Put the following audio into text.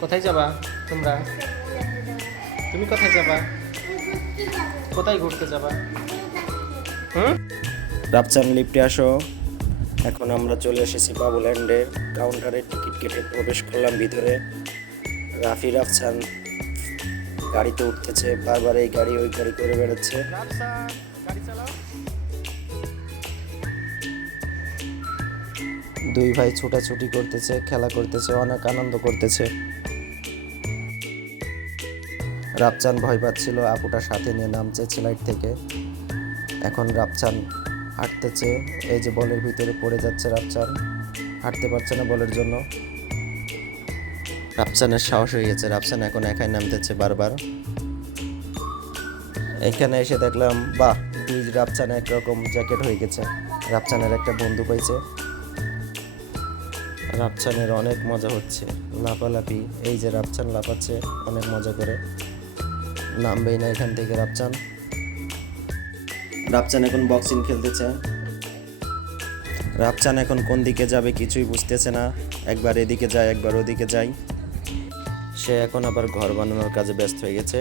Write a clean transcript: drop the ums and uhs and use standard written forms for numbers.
কোথায় যাবা তোমরা? তুমি কোথায় যাবা? কোথায় ঘুরতে যাবা? হুম? রাফসান লিফটে আসো। এখন আমরা চলে এসেছি বাবুল্যান্ডের কাউন্টারে টিকিট কেটে প্রবেশ করলাম ভিতরে। রাফি রাফসান গাড়িতে উঠতেছে, বারবার এই গাড়ি ওই গাড়ি করে বেড়াচ্ছে। দুই ভাই ছোটাছুটি করতেছে, খেলা করতেছে, অনেক আনন্দ করতেছে। রাফসান ভয় পাচ্ছিল, আপুটা সাথে নিয়ে নামছে স্লাইড থেকে। এখন রাফসান হাঁটতেছে, এই যে বলের ভিতরে পড়ে যাচ্ছে রাফসান, হাঁটতে পারছে না বলের জন্য। রাফসানের সাহস হয়ে গেছে, রাফসান এখন একাই নামতেছে বারবার। এখানে এসে দেখলাম বাহ, দুই রাফসান একরকম জ্যাকেট হয়ে গেছে। রাফসানের একটা বন্ধু পাইছে। রাফসানের অনেক মজা হচ্ছে, লাফালাফি। এই যে রাফসান লাফাচ্ছে অনেক মজা করে, নামবেই না এখান থেকে রাফসান। রাফসান এখন বক্সিং খেলতেছে। রাফসান এখন কোন দিকে যাবে কিছুই বুঝতেছে না, একবার এদিকে যায় একবার ওদিকে যায়। সে এখন আবার ঘর বানানোর কাজে ব্যস্ত হয়ে গেছে।